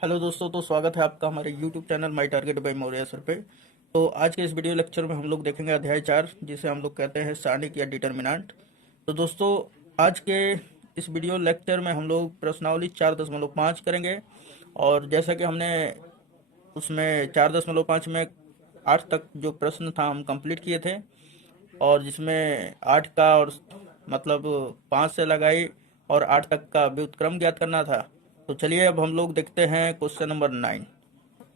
Hello दोस्तों, तो स्वागत है आपका हमारे YouTube channel my target by Maurya sir पे। तो आज के इस वीडियो लेक्चर में हम लोग देखेंगे अध्याय 4, जिसे हम लोग कहते हैं सारणिक या डिटर्मिनेंट। तो दोस्तों, आज के इस वीडियो लेक्चर में हम लोग प्रश्नावली 4.5 करेंगे। और जैसा कि हमने उसमें 4.5 में 8 तक जो प्रश्न था हम कंप्लीट किए थे, और जिसमें 8 का और मतलब 5 से लगाई और 8 तक का व्युत्क्रम ज्ञात करना था। तो चलिए अब हम लोग देखते हैं क्वेश्चन नंबर 9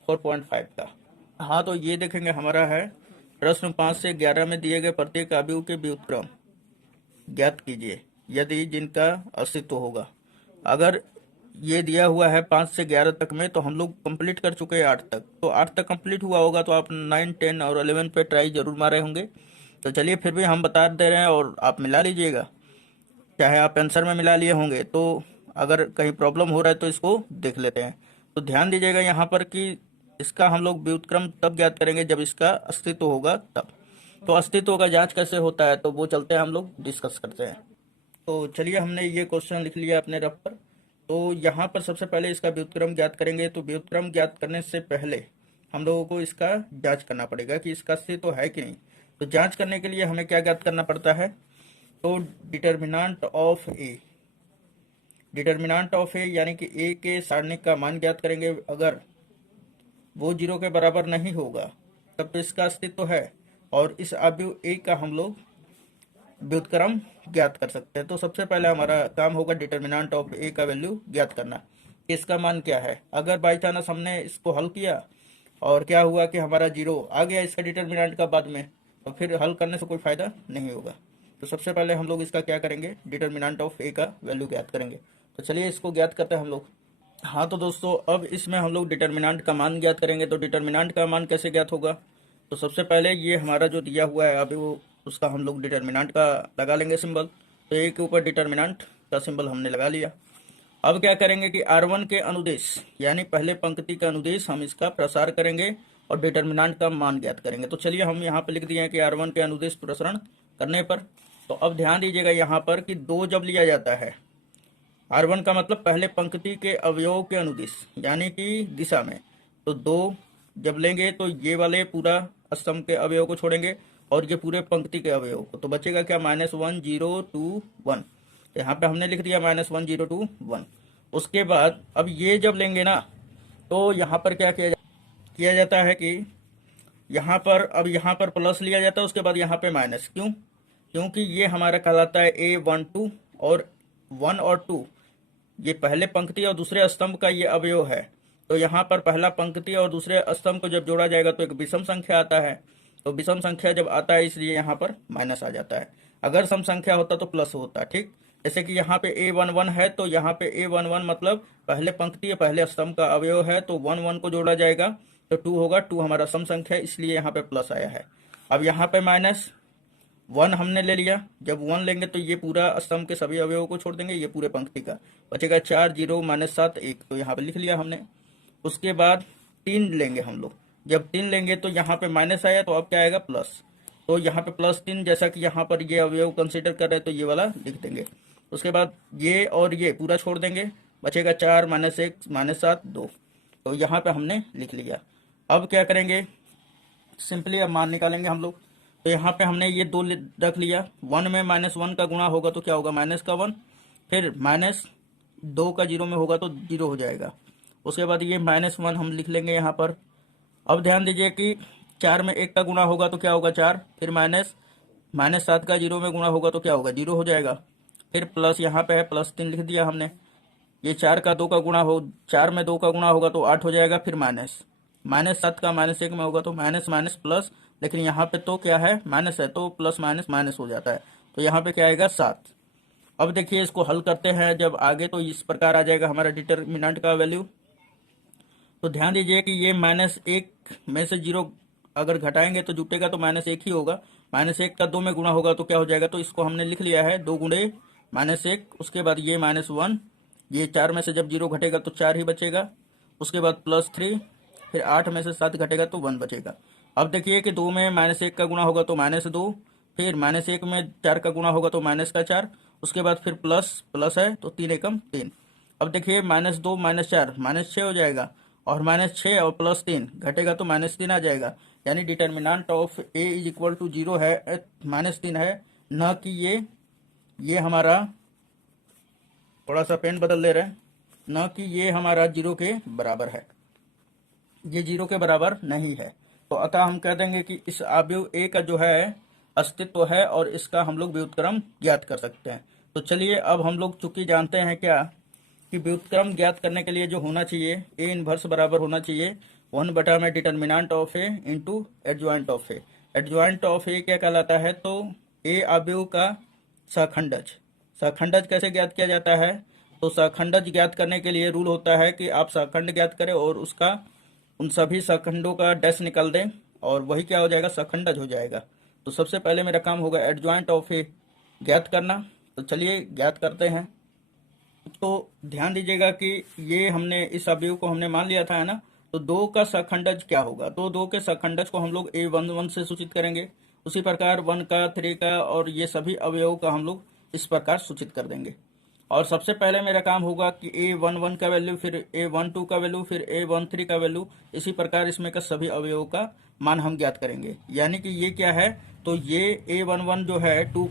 4.5 का। हाँ, तो ये देखेंगे हमारा है प्रश्न 5 से 11 में दिए गए प्रत्येक अवयव के व्युत्क्रम ज्ञात कीजिए यदि जिनका अस्तित्व होगा। अगर ये दिया हुआ है 5 से 11 तक में, तो हम लोग कंप्लीट कर चुके हैं 8 तक। तो 8 तक कंप्लीट हुआ होगा तो आप 9, 10 और 11 पे ट्राई जरूर मारे होंगे। तो चलिए फिर भी हम बता दे रहे हैं और आप मिला लीजिएगा, चाहे आप आंसर में मिला लिए होंगे। तो अगर कहीं प्रॉब्लम हो रहा है तो इसको देख लेते हैं। तो ध्यान दीजिएगा यहाँ पर कि इसका हम लोग व्युत्क्रम तब ज्ञात करेंगे जब इसका अस्तित्व होगा तब। तो अस्तित्व का जांच कैसे होता है, तो वो चलते हैं हम लोग डिस्कस करते हैं। तो चलिए, हमने ये क्वेश्चन लिख लिया अपने रफ पर। तो यहाँ पर सबसे पहले इसका व्युत्क्रम ज्ञात करेंगे। तो व्युत्क्रम ज्ञात करने से पहले हम लोगों को इसका जांच करना पड़ेगा कि इसका अस्तित्व है कि नहीं। तो जांच करने के लिए हमें क्या ज्ञात करना पड़ता है, तो डिटर्मिनांट ऑफ ए यानी कि ए के सारणिक का मान ज्ञात करेंगे। अगर वो 0 के बराबर नहीं होगा तब तो इसका अस्तित्व है, और इस अवयव ए का हम लोग व्युत्क्रम ज्ञात कर सकते हैं। तो सबसे पहले हमारा काम होगा डिटर्मिनेंट ऑफ ए का वैल्यू ज्ञात करना, कि इसका मान क्या है। अगर बाई चांस हमने इसको हल किया और क्या हुआ कि हमारा 0 आ गया इसका डिटर्मिनेंट का बाद में, तो फिर हल करने से कोई फायदा नहीं होगा। तो सबसे पहले हम लोग इसका क्या करेंगे, डिटर्मिनेंट ऑफ ए का वैल्यू ज्ञात करेंगे। तो चलिए इसको ज्ञात करते हैं हम लोग। हाँ, तो दोस्तों अब इसमें हम लोग डिटर्मिनेंट का मान ज्ञात करेंगे। तो डिटर्मिनेंट का मान कैसे ज्ञात होगा, तो सबसे पहले ये हमारा जो दिया हुआ है अभी वो उसका हम लोग डिटर्मिनेंट का लगा लेंगे सिंबल। तो ए के ऊपर डिटर्मिनेंट का सिंबल हमने लगा लिया। अब क्या करेंगे कि R1 के अनुदेश यानी पहले पंक्ति का अनुदेश हम इसका प्रसार करेंगे और डिटर्मिनेंट का मान ज्ञात करेंगे। तो चलिए हम यहाँ पे लिख दिए हैं कि R1 के अनुदेश प्रसरण करने पर। तो अब ध्यान दीजिएगा यहाँ पर कि 2 जब लिया जाता है, R1 का मतलब पहले पंक्ति के अवयव के अनुदिश यानी कि दिशा में। तो 2 जब लेंगे तो ये वाले पूरा स्तंभ के अवयव को छोड़ेंगे और ये पूरे पंक्ति के अवयव को। तो बचेगा क्या, -1 0 2 1। तो यहाँ पे हमने लिख दिया -1 0 2 1। उसके बाद अब ये जब लेंगे ना, तो यहाँ पर क्या किया जाता है कि यहाँ पर अब यहाँ पर प्लस लिया जाता है, उसके बाद यहाँ पे माइनस। क्यों, क्योंकि ये हमारा कहलाता है A12 और 1 और 2 ये पहले पंक्ति और दूसरे स्तंभ का ये अवयव है। तो यहाँ पर पहला पंक्ति और दूसरे स्तंभ को जब जोड़ा जाएगा तो एक विषम संख्या आता है। तो विषम संख्या जब आता है इसलिए यहाँ पर माइनस आ जाता है। अगर सम संख्या होता तो प्लस होता। ठीक, जैसे कि यहाँ पे A11 है, तो यहाँ पे A11 मतलब पहले पंक्ति या पहले स्तंभ का अवयव है, तो 1 1 को जोड़ा जाएगा तो 2 होगा। 2 हमारा सम संख्या, इसलिए यहाँ पे प्लस आया है। अब यहाँ पे -1 हमने ले लिया। जब 1 लेंगे तो ये पूरा स्तंभ के सभी अवयवों को छोड़ देंगे, ये पूरे पंक्ति का बचेगा 4 0 -7 1। तो यहाँ पे लिख लिया हमने। उसके बाद 3 लेंगे हम लोग। जब 3 लेंगे तो यहाँ पे माइनस आया, तो अब क्या आएगा, प्लस। तो यहाँ पे +3, जैसा कि यहाँ पर ये अवयव कंसीडर कर रहे हैं तो ये वाला लिख देंगे। उसके बाद ये और ये पूरा छोड़ देंगे, बचेगा 4 -1 -7 2। तो यहाँ पे हमने लिख लिया। अब क्या करेंगे, सिंपली अब मान निकालेंगे हम लोग। तो यहाँ पे हमने ये 2 रख लिया। 1 में -1 का गुणा होगा तो क्या होगा, -1। फिर -2 का 0 में होगा तो 0 हो जाएगा। उसके बाद ये -1 हम लिख लेंगे यहाँ पर। अब ध्यान दीजिए कि 4 में 1 का गुणा होगा तो क्या होगा, 4। फिर -7 का 0 में गुणा होगा तो क्या होगा, 0 हो जाएगा। फिर प्लस यहाँ पे है, +3 लिख दिया हमने। ये 4 का 2 का गुणा 4 में 2 का गुणा होगा तो 8 हो जाएगा। फिर -7 का -1 में होगा तो माइनस माइनस प्लस, लेकिन यहाँ पे तो क्या है, माइनस है, तो प्लस माइनस माइनस हो जाता है। तो यहाँ पे क्या आएगा, 7। अब देखिए इसको हल करते हैं जब आगे, तो इस प्रकार आ जाएगा हमारा डिटर्मिनेंट का वैल्यू। तो ध्यान दीजिए कि ये -1 में से 0 अगर घटाएंगे तो जुटेगा तो -1 ही होगा। -1 का 2 में गुणा होगा तो क्या हो जाएगा, तो इसको हमने लिख लिया है 2 गुणे -1। उसके बाद ये -1, ये 4 में से जब 0 घटेगा तो 4 ही बचेगा। उसके बाद +3, फिर 8 में से 7 घटेगा तो 1 बचेगा। अब देखिए कि 2 में -1 का गुणा होगा तो -2, फिर -1 में 4 का गुणा होगा तो -4। उसके बाद फिर प्लस है तो 3 एकम 3। अब देखिए -2 -4 -6 हो जाएगा, और -6 और +3 घटेगा तो -3 आ जाएगा। यानी determinant of A is equal to 0 है, -3 है, न कि ये हमारा, थोड़ा सा पेन बदल दे रहे हैं, न कि ये हमारा 0 के बराबर है, ये 0 के बराबर नहीं है। तो अतः हम कह देंगे कि इस अवयव ए का जो है अस्तित्व है, और इसका हम लोग व्युत्क्रम ज्ञात कर सकते हैं। तो चलिए अब हम लोग चूंकि जानते हैं क्या कि व्युत्क्रम ज्ञात करने के लिए जो होना चाहिए, ए इनवर्स बराबर होना चाहिए 1 में determinant of A into adjoint of A. Adjoint of A क्या कहलाता है? तो ए अवयव का सहखंडज। सहखंडज कैसे ज्ञात किया जाता है? तो सहखंडज ज्ञात करने के लिए रूल होता है कि आप सहखंड ज्ञात करें और उसका उन सभी सहखंडों का डैश निकाल दें, और वही क्या हो जाएगा? सहखंडज हो जाएगा। तो सबसे पहले मेरा काम होगा एडजॉइंट ऑफ ए ज्ञात करना। तो चलिए ज्ञात करते हैं। तो ध्यान दीजिएगा कि ये हमने इस अवयव को हमने मान लिया था, है ना? तो 2 का सहखंडज क्या होगा? तो 2 के सहखंडज को हम लोग A11 से सूचित करेंगे। उसी प्रकार 1 का, 3 का और ये सभी अवयवों का हम लोग इस प्रकार सूचित कर देंगे। और सबसे पहले मेरा काम होगा कि A11 का वैल्यू, फिर A12 का वैल्यू, फिर A13 का वैल्यू, इसी प्रकार इसमें का सभी अवयवों का मान हम ज्ञात करेंगे। यानी कि ये क्या है? तो ये A11 जो है 2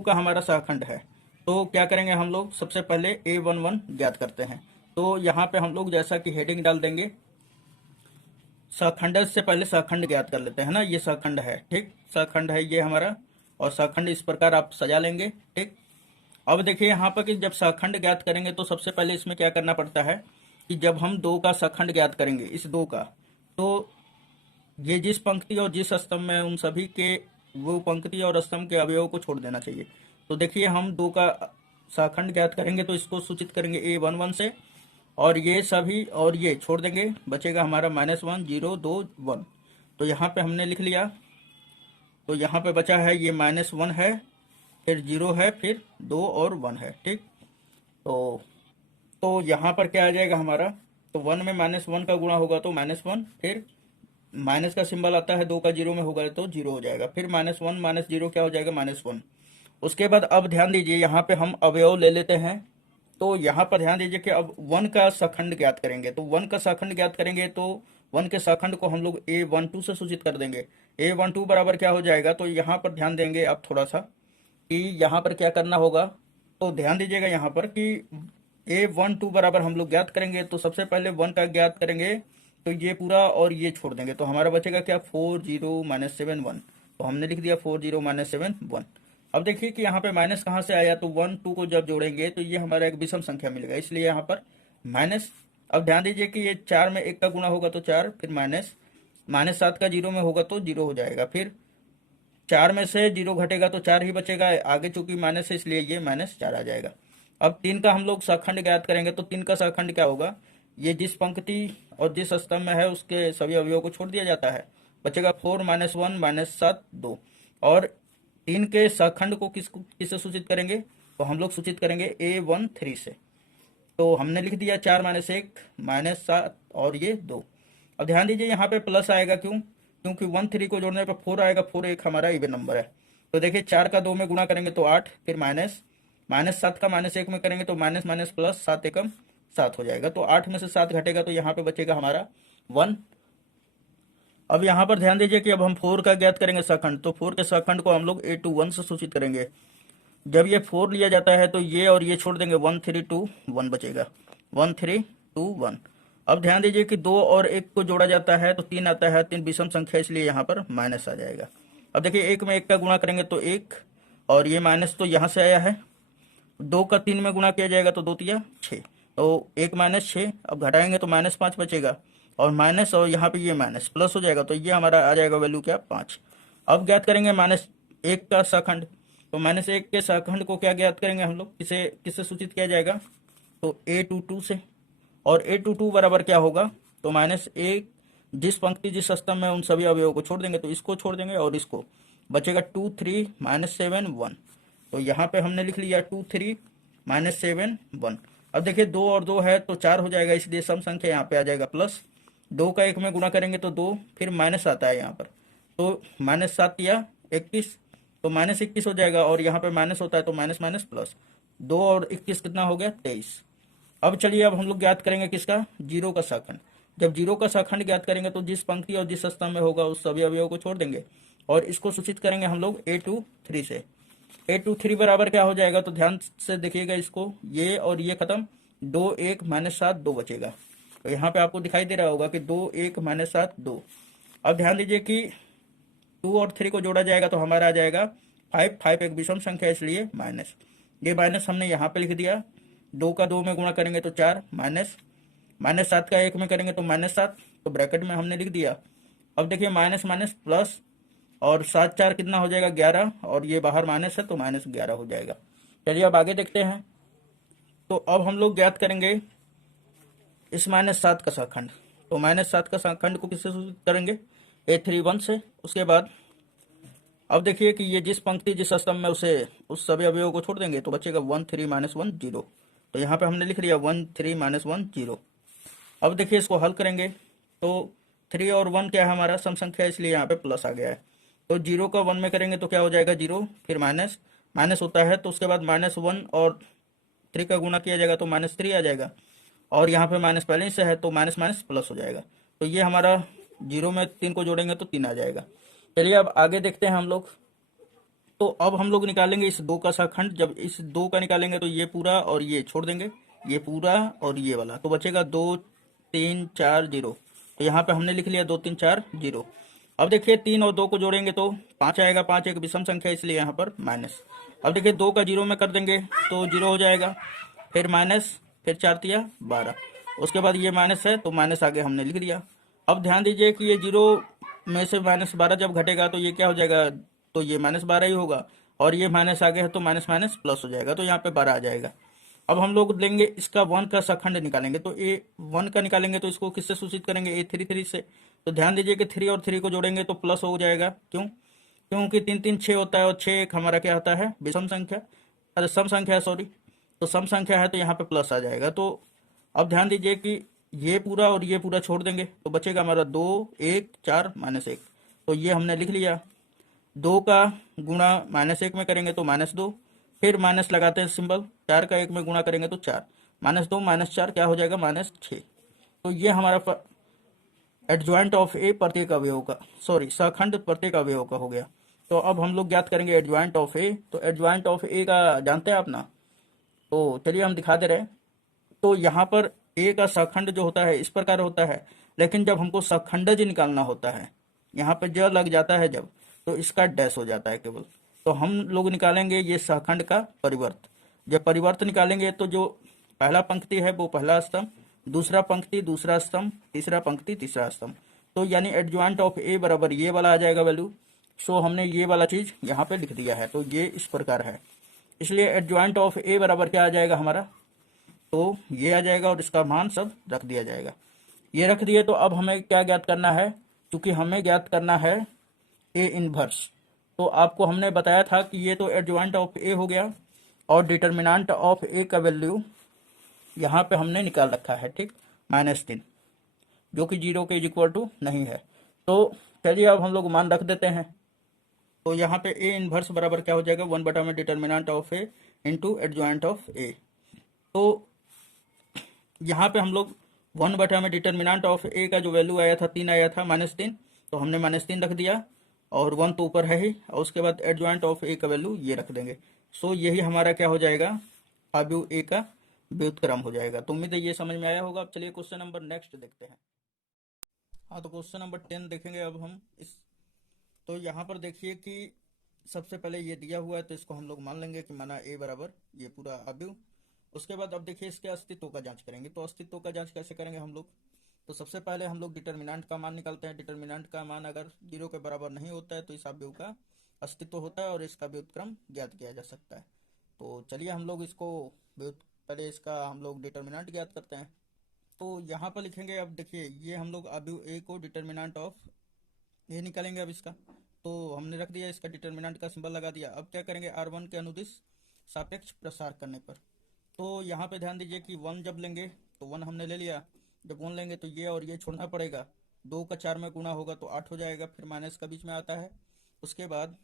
का हमारा सहखंड है। तो क्या करेंगे हम लोग? सबसे पहले A11 ज्ञात करते हैं। तो यहाँ पे हम लोग जैसा कि हेडिंग डाल देंगे, सहखंड से पहले सहखंड ज्ञात कर लेते हैं ना। ये सहखंड है, ठीक, सहखंड है ये हमारा, और सहखंड इस प्रकार आप सजा लेंगे, ठीक। अब देखिए यहाँ पर कि जब सहखंड ज्ञात करेंगे तो सबसे पहले इसमें क्या करना पड़ता है कि जब हम 2 का सहखंड ज्ञात करेंगे, इस 2 का, तो ये जिस पंक्ति और जिस स्तंभ में, उन सभी के वो पंक्ति और स्तंभ के अवयवों को छोड़ देना चाहिए। तो देखिए हम 2 का सहखंड ज्ञात करेंगे तो इसको सूचित करेंगे A11 से, और ये सभी और ये छोड़ देंगे, बचेगा हमारा -1 0 2 1। तो यहाँ पे हमने लिख लिया। तो यहाँ पे बचा है ये -1 है, फिर 0 है, फिर 2 और 1 है, ठीक। तो यहाँ पर क्या आ जाएगा हमारा? तो 1 में -1 का गुणा होगा तो -1, फिर माइनस का सिंबल आता है 2 का 0 में होगा तो 0 हो जाएगा, फिर -1 -0 क्या हो जाएगा? -1। उसके बाद अब ध्यान दीजिए यहाँ पे हम अवयव ले लेते हैं। तो यहाँ पर ध्यान दीजिए कि अब 1 का सहखंड ज्ञात करेंगे। तो 1 का सहखंड ज्ञात करेंगे तो 1 के सहखंड को हम लोग A12 से सूचित कर देंगे। A12 बराबर क्या हो जाएगा? तो यहाँ पर ध्यान देंगे आप थोड़ा सा कि यहाँ पर क्या करना होगा। तो ध्यान दीजिएगा यहाँ पर कि A12 बराबर हम लोग ज्ञात करेंगे, तो सबसे पहले 1 का ज्ञात करेंगे, तो ये पूरा और ये छोड़ देंगे, तो हमारा बचेगा क्या? 4 0 -7 1। तो हमने लिख दिया 4 0 -7 1। अब देखिए कि यहाँ पे माइनस कहाँ से आया? तो 1 2 को जब जोड़ेंगे तो ये हमारा एक विषम संख्या मिलेगा, इसलिए यहाँ पर माइनस। अब ध्यान दीजिए कि ये 4 में 1 का गुणा होगा तो 4, फिर -7 का 0 में होगा तो 0 हो जाएगा, फिर 4 में से 0 घटेगा तो 4 ही बचेगा, आगे चूंकि माइनस है इसलिए ये -4 आ जाएगा। अब 3 का हम लोग सहखंड ज्ञात करेंगे, तो 3 का सहखंड क्या होगा? ये जिस पंक्ति और जिस स्तंभ में है उसके सभी अवयवों को छोड़ दिया जाता है, बचेगा 4 -1 -7 2। और 3 के सहखंड को किससे सूचित करेंगे? तो हम लोग सूचित करेंगे A13 से। तो हमने लिख दिया 4 -1 -7 और ये 2। अब ध्यान दीजिए यहाँ पे प्लस आएगा, क्यों? क्योंकि 1 3 को जोड़ने पर 4 आएगा, 4 एक हमारा इवन नंबर है। तो देखिए 4 का 2 में गुणा करेंगे तो 8, फिर -7 का -1 में करेंगे तो माइनस माइनस प्लस 7 एकम 7 हो जाएगा। तो 8 में से 7 घटेगा तो यहाँ पे बचेगा हमारा 1। अब यहाँ पर ध्यान दीजिए कि अब हम 4 का ज्ञात करेंगे सहखंड, तो 4 के सहखंड को हम लोग A21 से सूचित करेंगे। जब ये 4 लिया जाता है तो ये और ये छोड़ देंगे, 1 3 2 1 बचेगा, 1 3 2 1। अब ध्यान दीजिए कि 2 और 1 को जोड़ा जाता है तो 3 आता है, 3 विषम संख्या इसलिए यहाँ पर माइनस आ जाएगा। अब देखिए 1 में 1 का गुणा करेंगे तो 1, और ये माइनस तो यहाँ से आया है, 2 का 3 में गुणा किया जाएगा तो 2 तिया 6, तो 1 -6। अब घटाएंगे तो -5 बचेगा, और माइनस और यहाँ पे ये माइनस प्लस हो जाएगा, तो ये हमारा आ जाएगा वैल्यू क्या? 5। अब ज्ञात करेंगे -1 का सहखंड। तो -1 के सहखंड को क्या ज्ञात करेंगे हम लोग? किससे सूचित किया जाएगा? तो A22 से। और A22 बराबर क्या होगा? तो -1 जिस पंक्ति जिस स्तंभ में उन सभी अवयवों को छोड़ देंगे, तो इसको छोड़ देंगे और इसको, बचेगा 2 3 -7 1। तो यहाँ पे हमने लिख लिया 2 3 -7 1। अब देखिए 2 और 2 है तो 4 हो जाएगा, इसलिए सम संख्या यहाँ पे आ जाएगा प्लस। 2 का 1 में गुणा करेंगे तो 2, फिर माइनस आता है यहाँ पर, तो -7 या 21, तो -21 हो जाएगा, और यहाँ पे माइनस होता है तो माइनस माइनस प्लस। 2 और 21 कितना हो गया 23। अब चलिए अब हम लोग ज्ञात करेंगे किसका, जीरो का सहखंड। जब जीरो का सहखंड ज्ञात करेंगे तो जिस पंक्ति और जिस स्तंभ में होगा उस सभी अवयवों को छोड़ देंगे और इसको सूचित करेंगे हम लोग A23 से। A23 बराबर क्या हो जाएगा, तो ध्यान से देखिएगा इसको, ये और ये खत्म, 2 1 -7 2 बचेगा। तो यहाँ पे आपको दिखाई दे रहा होगा कि 2 1 -7 2। अब ध्यान दीजिए कि 2 और 3 को जोड़ा जाएगा तो हमारा आ जाएगा 5। 5 एक विषम संख्या है इसलिए माइनस, ये माइनस हमने यहाँ पे लिख दिया। 2 का 2 में गुणा करेंगे तो 4 माइनस, -7 का 1 में करेंगे तो -7, तो ब्रैकेट में हमने लिख दिया। अब देखिए माइनस माइनस प्लस, और 7 4 कितना हो जाएगा 11, और ये बाहर माइनस है तो -11 हो जाएगा। चलिए अब आगे देखते हैं। तो अब हम लोग ज्ञात करेंगे इस -7 का सहखंड। तो -7 का सहखंड को किससे सूचित करेंगे, A31 से। उसके बाद अब देखिए कि ये जिस पंक्ति जिस स्तंभ में उसे उस सभी अवयवों को छोड़ देंगे तो बचेगा 1 3 -1 0। तो यहाँ पे हमने लिख दिया 1 3 -1 0। अब देखिए इसको हल करेंगे तो 3 और 1 क्या है हमारा सम संख्या, इसलिए यहाँ पे प्लस आ गया है। तो 0 का 1 में करेंगे तो क्या हो जाएगा 0, फिर माइनस, माइनस होता है तो उसके बाद -1 और 3 का गुणा किया जाएगा तो -3 आ जाएगा, और यहाँ पे माइनस पहले ही से है तो माइनस माइनस प्लस हो जाएगा। तो ये हमारा 0 में 3 को जोड़ेंगे तो 3 आ जाएगा। चलिए अब आगे देखते हैं हम लोग। तो अब हम लोग निकालेंगे इस 2 का सहखंड। जब इस 2 का निकालेंगे तो ये पूरा और ये छोड़ देंगे, ये पूरा और ये वाला, तो बचेगा 2 3 4 0। तो यहाँ पे हमने लिख लिया 2 3 4 0। अब देखिए 3 और 2 को जोड़ेंगे तो 5 आएगा, 5 एक विषम संख्या इसलिए यहाँ पर माइनस। अब देखिए 2 का 0 में कर देंगे तो 0 हो जाएगा, फिर माइनस, फिर 4 तिया 12। उसके बाद ये माइनस है तो माइनस आगे हमने लिख दिया। अब ध्यान दीजिए कि ये 0 में से -12 जब घटेगा तो ये क्या हो जाएगा, तो ये -12 ही होगा, और ये माइनस आगे है तो माइनस माइनस प्लस हो जाएगा, तो यहाँ पे 12 आ जाएगा। अब हम लोग लेंगे इसका 1 का सहखंड निकालेंगे। तो A1 का निकालेंगे तो इसको किससे सूचित करेंगे, A33 से। तो ध्यान दीजिए कि 3 और 3 को जोड़ेंगे तो प्लस हो जाएगा, क्यों, क्योंकि 3 3 6 होता है, और 6 एक हमारा क्या होता है विषम संख्या, अरे सम संख्या है सॉरी। तो सम संख्या है तो यहाँ पे प्लस आ जाएगा। तो अब ध्यान दीजिए कि ये पूरा और ये पूरा छोड़ देंगे तो बचेगा हमारा 2 1 4 -1। तो ये हमने लिख लिया। 2 का गुणा -1 में करेंगे तो -2, फिर माइनस लगाते हैं सिंबल, 4 का 1 में गुणा करेंगे तो 4, -2 -4 क्या हो जाएगा -6। तो ये हमारा एडजॉइंट ऑफ ए प्रत्येक अवयव का, सॉरी सहखंड प्रत्येक अवयव का हो गया। तो अब हम लोग ज्ञात करेंगे एडजॉइंट ऑफ ए। तो एडजॉइंट ऑफ ए का जानते हैं आप ना, तो चलिए हम दिखा दे रहे हैं। तो यहाँ पर ए का सहखंड जो होता है इस प्रकार होता है, लेकिन जब हमको सहखंडज निकालना होता है, यहाँ पे ज लग जाता है जब, तो इसका डैश हो जाता है केवल। तो हम लोग निकालेंगे ये सहखंड का परिवर्त। जब परिवर्त निकालेंगे तो जो पहला पंक्ति है वो पहला स्तंभ, दूसरा पंक्ति दूसरा स्तंभ, तीसरा पंक्ति तीसरा स्तंभ। तो यानी एडजॉइंट ऑफ ए बराबर ये वाला आ जाएगा वैल्यू। सो हमने ये वाला चीज यहाँ पे लिख दिया है, तो ये इस प्रकार है। इसलिए एडजॉइंट ऑफ ए बराबर क्या आ जाएगा हमारा, तो ये आ जाएगा, और इसका मान सब रख दिया जाएगा। ये रख दिए तो अब हमें क्या ज्ञात करना है, क्योंकि हमें ज्ञात करना है ए इनवर्स। तो आपको हमने बताया था कि ये तो एडजॉइंट ऑफ ए हो गया, और डिटर्मिनेंट ऑफ ए का वैल्यू यहाँ पे हमने निकाल रखा है, ठीक, -3, जो कि 0 के इक्वल टू नहीं है। तो चलिए अब हम लोग मान रख देते हैं। तो यहाँ पे ए इनवर्स बराबर क्या हो जाएगा, 1 में determinant of A into adjoint of A. तो यहाँ पे हम लोग 1 में डिटर्मिनेंट ऑफ ए का जो वैल्यू आया था 3 आया था -3, तो हमने -3 रख दिया, और 1 तो ऊपर है ही, और उसके बाद एडजॉइंट ऑफ ए का वैल्यू ये रख देंगे। सो यही हमारा क्या हो जाएगा, अवयव ए का व्युत्क्रम हो जाएगा। तो उम्मीद है ये समझ में आया होगा। अब चलिए क्वेश्चन नंबर नेक्स्ट देखते हैं। हाँ, तो क्वेश्चन नंबर 10 देखेंगे अब हम इस। तो यहाँ पर देखिए कि सबसे पहले ये दिया हुआ है तो इसको हम लोग मान लेंगे कि माना ए बराबर ये पूरा अवयव। उसके बाद अब देखिए इसके अस्तित्व का जांच करेंगे। तो अस्तित्व का जांच कैसे करेंगे हम लोग, तो सबसे पहले हम लोग डिटर्मिनेंट का मान निकालते हैं। डिटर्मिनेंट का मान अगर 0 के बराबर नहीं होता है तो इस अवयव का अस्तित्व होता है और इसका व्युत्क्रम ज्ञात किया जा सकता है। तो चलिए हम लोग इसको पहले इसका हम लोग डिटर्मिनेंट ज्ञात करते हैं। तो यहाँ पर लिखेंगे, अब देखिए ये हम लोग अवयव ए को डिटर्मिनेंट ऑफ ए निकालेंगे। अब इसका तो हमने रख दिया, इसका डिटर्मिनेंट का सिंबल लगा दिया। अब क्या करेंगे, R1 के अनुदिश सापेक्ष प्रसार करने पर। तो यहाँ पे ध्यान दीजिए कि 1 जब लेंगे तो 1 हमने ले लिया, जब 1 लेंगे तो ये और ये छोड़ना पड़ेगा। 2 का 4 में गुणा होगा तो 8 हो जाएगा, फिर माइनस का बीच में आता है। उसके बाद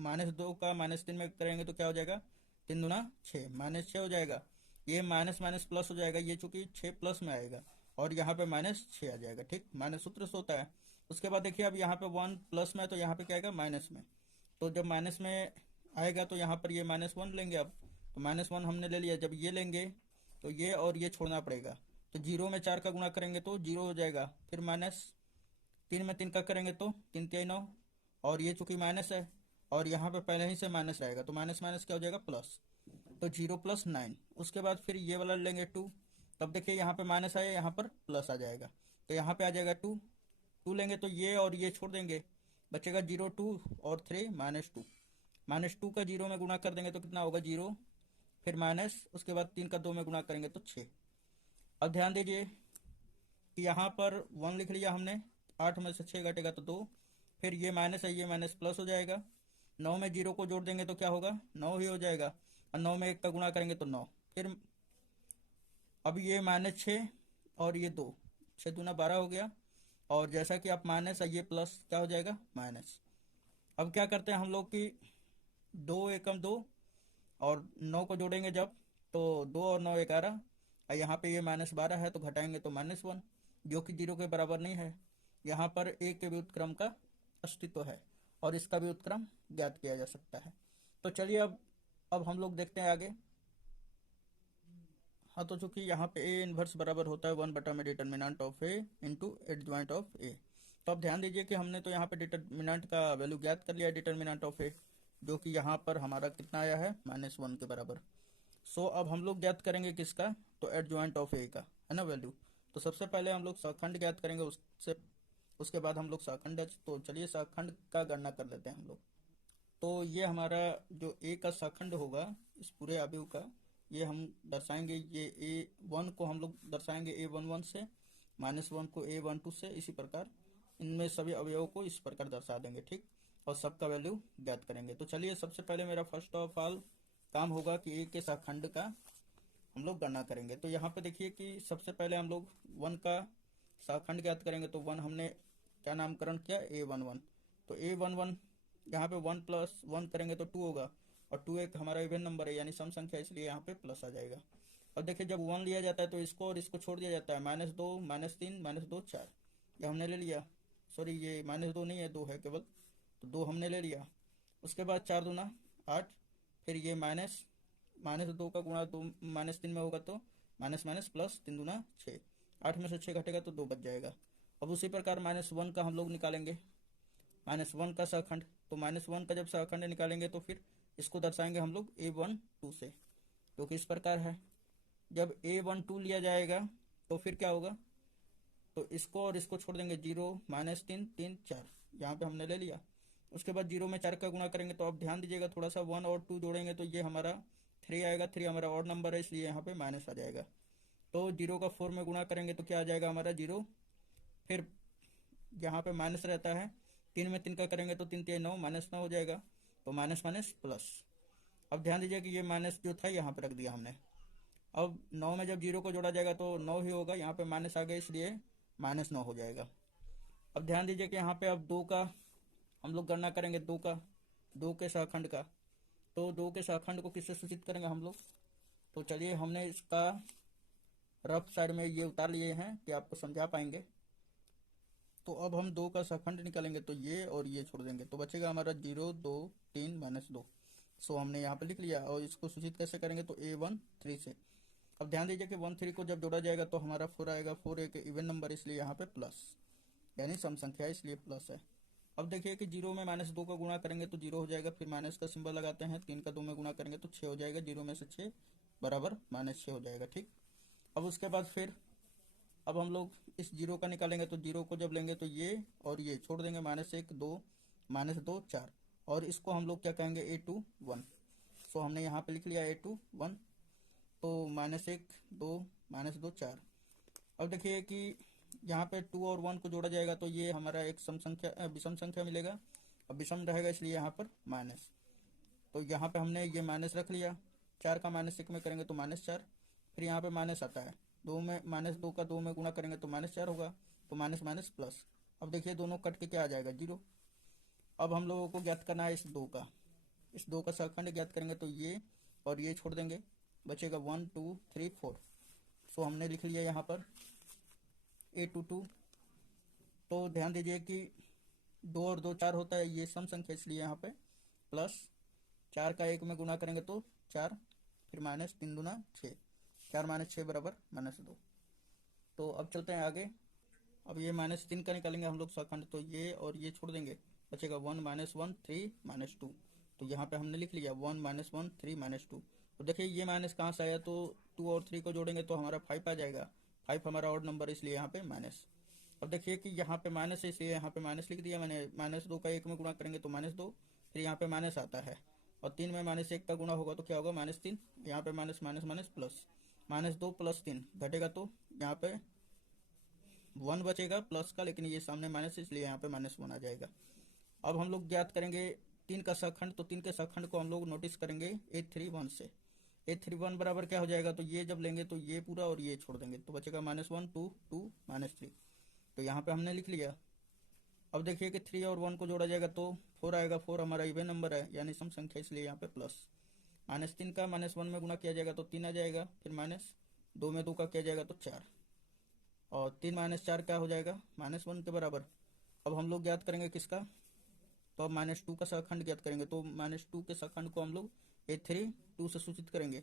-2 का -3 में करेंगे तो क्या हो जाएगा तीन दूना 6, -6 हो जाएगा। ये माइनस माइनस प्लस हो जाएगा, ये चूंकि 6 प्लस में आएगा और यहाँ पे -6 आ जाएगा। ठीक, माइनस सूत्र से होता है। उसके बाद देखिए अब यहाँ पे 1 प्लस में है तो यहाँ पे क्या आएगा माइनस में। तो जब माइनस में आएगा तो यहाँ पर ये -1 लेंगे। अब तो -1 हमने ले लिया। जब ये लेंगे तो ये और ये छोड़ना पड़ेगा। तो 0 में 4 का गुणा करेंगे तो 0 हो जाएगा। फिर -3 में 3 का करेंगे तो 3 3 9, और ये चूंकि माइनस है और यहाँ पे पहले ही से माइनस रहेगा तो माइनस माइनस क्या हो जाएगा प्लस। तो 0 + 9। उसके बाद फिर ये वाला लेंगे 2। तब देखिए यहाँ पे माइनस आया, यहाँ पर प्लस आ जाएगा। तो यहाँ पे आ जाएगा 2। 2 लेंगे तो ये और ये छोड़ देंगे, बचेगा 0 2 और 3 -2। -2 का 0 में गुणा कर देंगे तो कितना होगा 0, फिर माइनस, उसके बाद 3 का 2 में गुणा करेंगे तो 6। अब ध्यान दीजिए कि यहाँ पर 1 लिख लिया हमने, 8 में से 6 घटेगा तो 2, फिर ये माइनस है, ये माइनस प्लस हो जाएगा। 9 में 0 को जोड़ देंगे तो क्या होगा 9 ही हो जाएगा, और 9 में 1 का गुणा करेंगे तो 9। फिर अब ये -6 और ये 2, 6 दूना 12 हो गया। और जैसा कि आप माइनस है, ये प्लस क्या हो जाएगा माइनस। अब क्या करते हैं हम लोग कि 2 एकम 2 और 9 को जोड़ेंगे जब, तो 2 और 9 11, और यहाँ पे ये -12 है तो घटाएंगे तो -1, जो कि 0 के बराबर नहीं है। यहाँ पर a के व्युत्क्रम का अस्तित्व है और इसका भी व्युत्क्रम ज्ञात किया जा सकता है। तो चलिए अब हम लोग देखते हैं आगे। हाँ, तो चूंकि यहाँ पे ए इनवर्स बराबर होता है 1 में determinant of A into adjoint of A. तो अब ध्यान दीजिए कि हमने तो यहाँ पे डिटर्मिनेंट का वैल्यू ज्ञात कर लिया, डिटर्मिनेंट ऑफ ए, जो कि यहाँ पर हमारा कितना आया है -1 के बराबर। सो अब हम लोग ज्ञात करेंगे किसका, तो एडजॉइंट ऑफ ए का, है ना वैल्यू। तो सबसे पहले हम लोग शाखंड ज्ञात करेंगे, उसके बाद हम लोग शाखंड। तो चलिए शाखंड का गणना कर लेते हैं हम लोग। तो ये हमारा जो ए का शाखंड होगा इस पूरे अवयव का, ये हम दर्शाएंगे, ये A1 को हम लोग दर्शाएंगे A11 से, -1 को A12 से, इसी प्रकार इनमें सभी अवयवों को इस प्रकार दर्शा देंगे। ठीक, और सबका वैल्यू ज्ञात करेंगे। तो चलिए सबसे पहले मेरा फर्स्ट ऑफ ऑल काम होगा कि A के शाखंड का हम लोग गणना करेंगे। तो यहाँ पे देखिए कि सबसे पहले हम लोग 1 का शाखंड ज्ञात करेंगे। तो 1 हमने क्या नामकरण किया A11। तो A11 यहाँ पे 1 + 1 करेंगे तो 2 होगा, और 2 एक हमारा इवन नंबर है यानी सम संख्या, इसलिए यहाँ पे प्लस आ जाएगा। और देखिए जब 1 लिया जाता है तो इसको और इसको छोड़ दिया जाता है, -2 -3 -2 4, ये हमने ले लिया। सॉरी, ये -2 नहीं है, 2 है केवल, तो 2 हमने ले लिया। उसके बाद 4 दूना 8, फिर ये -2 का गुणा 2 -3 में होगा तो माइनस माइनस प्लस 3 दूना 6, 8 में से 6 घटेगा तो 2 बच जाएगा। अब उसी प्रकार -1 का हम लोग निकालेंगे, -1 का शाखंड। तो -1 का जब शाखंड निकालेंगे तो फिर इसको दर्शाएंगे हम लोग A12 से, जो कि इस प्रकार है। जब A12 लिया जाएगा तो फिर क्या होगा, तो इसको और इसको छोड़ देंगे, 0 -3 3 4, यहाँ पे हमने ले लिया। उसके बाद 0 में 4 का गुणा करेंगे। तो अब ध्यान दीजिएगा, थोड़ा सा 1 और 2 जोड़ेंगे तो ये हमारा 3 आएगा। 3 हमारा ऑड नंबर है, इसलिए यहाँ पे माइनस आ जाएगा। तो 0 का 4 में गुणा करेंगे तो क्या आ जाएगा हमारा 0, फिर यहाँ पे माइनस रहता है, 3 में 3 का करेंगे तो 3 3 9, -9 हो जाएगा। तो माइनस माइनस प्लस। अब ध्यान दीजिए कि ये माइनस जो था यहाँ पे रख दिया हमने। अब 9 में जब 0 को जोड़ा जाएगा तो 9 ही होगा, यहाँ पे माइनस आ गया इसलिए -9 हो जाएगा। अब ध्यान दीजिए कि यहाँ पे अब 2 का हम लोग गणना करेंगे, 2 के शाखंड का। तो 2 के शाखंड को किससे सूचित करेंगे हम लोग, तो चलिए हमने इसका रफ साइड में ये उतार लिए हैं कि आपको समझा पाएंगे। तो अब हम 2 का शाखंड निकालेंगे तो ये और ये छोड़ देंगे तो बचेगा हमारा 0 2 3 -2। सो हमने यहाँ पे लिख लिया। और इसको सूचित कैसे करेंगे, तो A13 से। अब ध्यान दीजिए कि 13 को जब जोड़ा जाएगा तो हमारा 4 आएगा। 4 एक इवन नंबर, इसलिए यहाँ पे प्लस, यानी सम संख्या इसलिए प्लस है। अब देखिए कि 0 में -2 का गुणा करेंगे तो 0 हो जाएगा, फिर माइनस का सिंबल लगाते हैं, 3 का 2 में गुणा करेंगे तो 6 हो जाएगा। 0 में से 6 बराबर -6 हो जाएगा। ठीक, अब उसके बाद फिर अब हम लोग इस 0 का निकालेंगे। तो 0 को जब लेंगे तो ये और ये छोड़ देंगे, -1 2 -2 4, और इसको हम लोग क्या कहेंगे A21। सो हमने यहाँ पे लिख लिया A21। तो -1 2 -2 4। अब देखिए कि यहाँ पे 2 और 1 को जोड़ा जाएगा तो ये हमारा एक विषम संख्या मिलेगा, और विषम रहेगा इसलिए यहाँ पर माइनस। तो यहाँ पे हमने ये माइनस रख लिया। 4 का -1 में करेंगे तो -4, फिर यहाँ पे माइनस आता है, 2 में -2 का 2 में गुणा करेंगे तो -4 होगा। तो माइनस माइनस प्लस। अब देखिए दोनों कट के क्या आ जाएगा 0। अब हम लोगों को ज्ञात करना है इस 2 का शाखंड ज्ञात करेंगे। तो ये और ये छोड़ देंगे, बचेगा 1 2 3 4। सो हमने लिख लिया यहाँ पर A22। तो ध्यान दीजिए कि 2 और 2 4 होता है, ये सम संख्या, इसलिए यहाँ पे प्लस 4 का 1 में गुना करेंगे तो 4, फिर माइनस 3 दूना 6, 4 माइनस 6 बराबर -2। तो अब चलते हैं आगे। अब ये -3 का निकालेंगे हम लोग सखंड, तो ये और ये छोड़ देंगे, बचेगा 1 -1 3 -2। तो यहाँ पे हमने लिख लिया 1 -1 3 -2। तो देखिए ये माइनस कहाँ से आया, तो 2 और 3 को जोड़ेंगे तो हमारा 5 आ जाएगा। 5 हमारा ऑड नंबर, इसलिए यहाँ पे माइनस। अब देखिए कि यहाँ पे माइनस है, इसलिए यहाँ पे माइनस लिख दिया मैंने। -2 का 1 में गुणा करेंगे तो -2, फिर यहाँ पे माइनस आता है, और 3 में -1 का गुणा होगा तो क्या होगा, -3। यहाँ पे माइनस माइनस माइनस प्लस, -2 + 3 घटेगा तो यहाँ पे 1 बचेगा प्लस का, लेकिन ये सामने माइनस है, इसलिए यहाँ पे -1 आ जाएगा। अब हम लोग ज्ञात करेंगे 3 का सखंड, तो 3 के सखंड को हम लोग नोटिस करेंगे A31 से। A31 बराबर क्या हो जाएगा, तो ये जब लेंगे तो ये पूरा और ये छोड़ देंगे, तो बचेगा -1 2 2 -3। तो यहाँ पे हमने लिख लिया। अब देखिए कि 3 और 1 को जोड़ा जाएगा तो 4 आएगा। 4 हमारा इवन नंबर है, यानी सम संख्या, इसलिए यहाँ पे प्लस। -3 का -1 में गुना किया जाएगा तो 3 आ जाएगा, फिर -2 में 2 का किया जाएगा तो 4, और 3 - 4 क्या हो जाएगा, -1 के बराबर। अब हम लोग ज्ञात करेंगे किसका, तो अब -2 का सखंड ज्ञात करेंगे, तो -2 के सखंड को हम लोग A32 से सूचित करेंगे।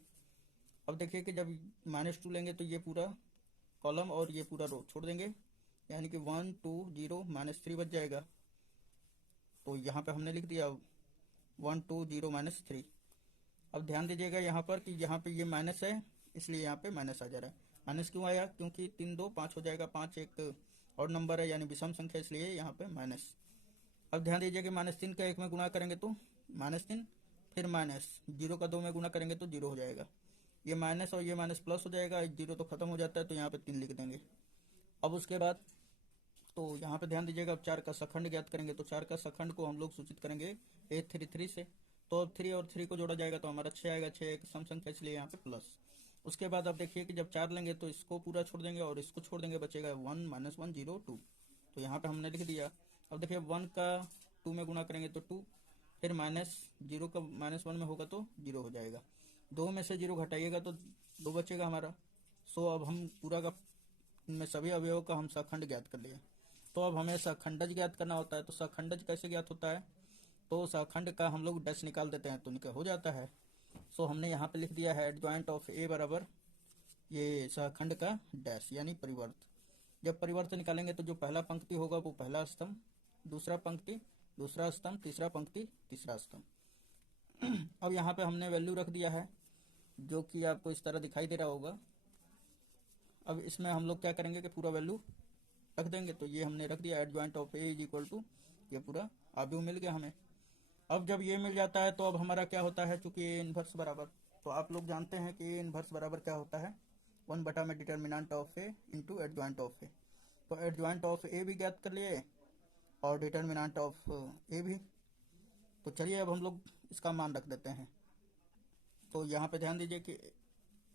अब देखिए कि जब -2 लेंगे तो ये पूरा कॉलम और ये पूरा रो छोड़ देंगे, यानी कि 1 2 0 -3 बच जाएगा। तो यहाँ पे हमने लिख दिया 1 2 0 -3। अब ध्यान दीजिएगा यहाँ पर कि यहाँ पे ये माइनस है, इसलिए यहाँ पे माइनस आ जा रहा है। माइनस क्यों आया, क्योंकि 3 2 5 हो जाएगा, 5 एक और नंबर है, यानी विषम संख्या, इसलिए यहाँ पे माइनस। अब ध्यान दीजिए कि -3 का 1 में गुणा करेंगे तो -3, फिर -0 का 2 में गुणा करेंगे तो 0 हो जाएगा। ये माइनस और ये माइनस प्लस हो जाएगा, 0 तो खत्म हो जाता है, तो यहाँ पे 3 लिख देंगे। अब उसके बाद तो यहाँ पे ध्यान दीजिएगा, अब 4 का सखंड ज्ञात करेंगे, तो 4 का सखंड को हम लोग सूचित करेंगे A33 से। तो अब 3 और 3 को जोड़ा जाएगा तो हमारा 6 आएगा, 6 एक सम संख्या, इसलिए यहाँ पे प्लस। उसके बाद अब देखिए कि जब 4 लेंगे तो इसको पूरा छोड़ देंगे और इसको छोड़ देंगे, बचेगा 1 -1 0 2। तो यहाँ पे हमने लिख दिया। अब देखिए 1 का 2 में गुणा करेंगे तो 2, फिर -0 का -1 में होगा तो 0 हो जाएगा। 2 में से 0 घटाइएगा तो 2 बचेगा हमारा। सो अब हम पूरा का में सभी अवयवों का हम सखंड ज्ञात कर लिए। तो अब हमें सखंडज ज्ञात करना होता है। तो सखंडज कैसे ज्ञात होता है, तो सखंड का हम लोग डैश निकाल देते हैं तो निकल हो जाता है। सो हमने यहाँ पे लिख दिया है एडजॉइंट ऑफ ए बराबर ये सखंड का डैश, यानी परिवर्त। जब परिवर्त निकालेंगे तो जो पहला पंक्ति होगा वो पहला स्तंभ, दूसरा पंक्ति दूसरा स्तंभ, तीसरा पंक्ति तीसरा स्तंभ। अब यहाँ पे हमने वैल्यू रख दिया है, जो कि आपको इस तरह दिखाई दे रहा होगा। अब इसमें हम लोग क्या करेंगे कि पूरा वैल्यू रख देंगे। तो ये हमने रख दिया एडजॉइंट ऑफ ए = ये पूरा आव्यूह मिल गया हमें। अब जब ये मिल जाता है तो अब हमारा क्या होता है, चूंकि ए इनवर्स बराबर, तो आप लोग जानते हैं कि ए इनवर्स बराबर क्या होता है, 1 बटा में determinant of A into adjoint of A. तो एडजॉइंट ऑफ ए भी ज्ञात कर लिए और डिटर्मिनेंट ऑफ ए भी। तो चलिए अब हम लोग इसका मान रख देते हैं। तो यहाँ पे ध्यान दीजिए कि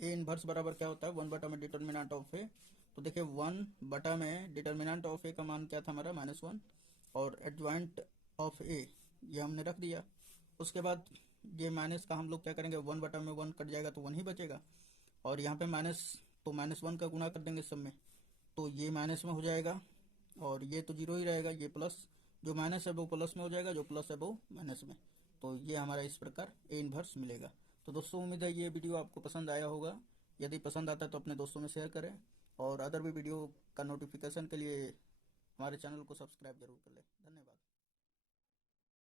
ए इनवर्स बराबर क्या होता है, 1 बटा में डिटर्मिनेंट ऑफ ए। तो देखिए 1 बटा में डिटर्मिनेंट ऑफ ए का मान क्या था हमारा, -1, और एडजॉइंट ऑफ ए ये हमने रख दिया। उसके बाद ये माइनस का हम लोग क्या करेंगे, 1 बटा में 1 कट जाएगा तो 1 ही बचेगा, और यहाँ पे माइनस, तो -1 का गुणा कर देंगे सब में, तो ये माइनस में हो जाएगा, और ये तो 0 ही रहेगा। ये प्लस, जो माइनस है वो प्लस में हो जाएगा, जो प्लस है वो माइनस में। तो ये हमारा इस प्रकार ए इनवर्स मिलेगा। तो दोस्तों उम्मीद है ये वीडियो आपको पसंद आया होगा। यदि पसंद आता है तो अपने दोस्तों में शेयर करें, और अदर भी वीडियो का नोटिफिकेशन के लिए हमारे चैनल को सब्सक्राइब जरूर कर लें। धन्यवाद।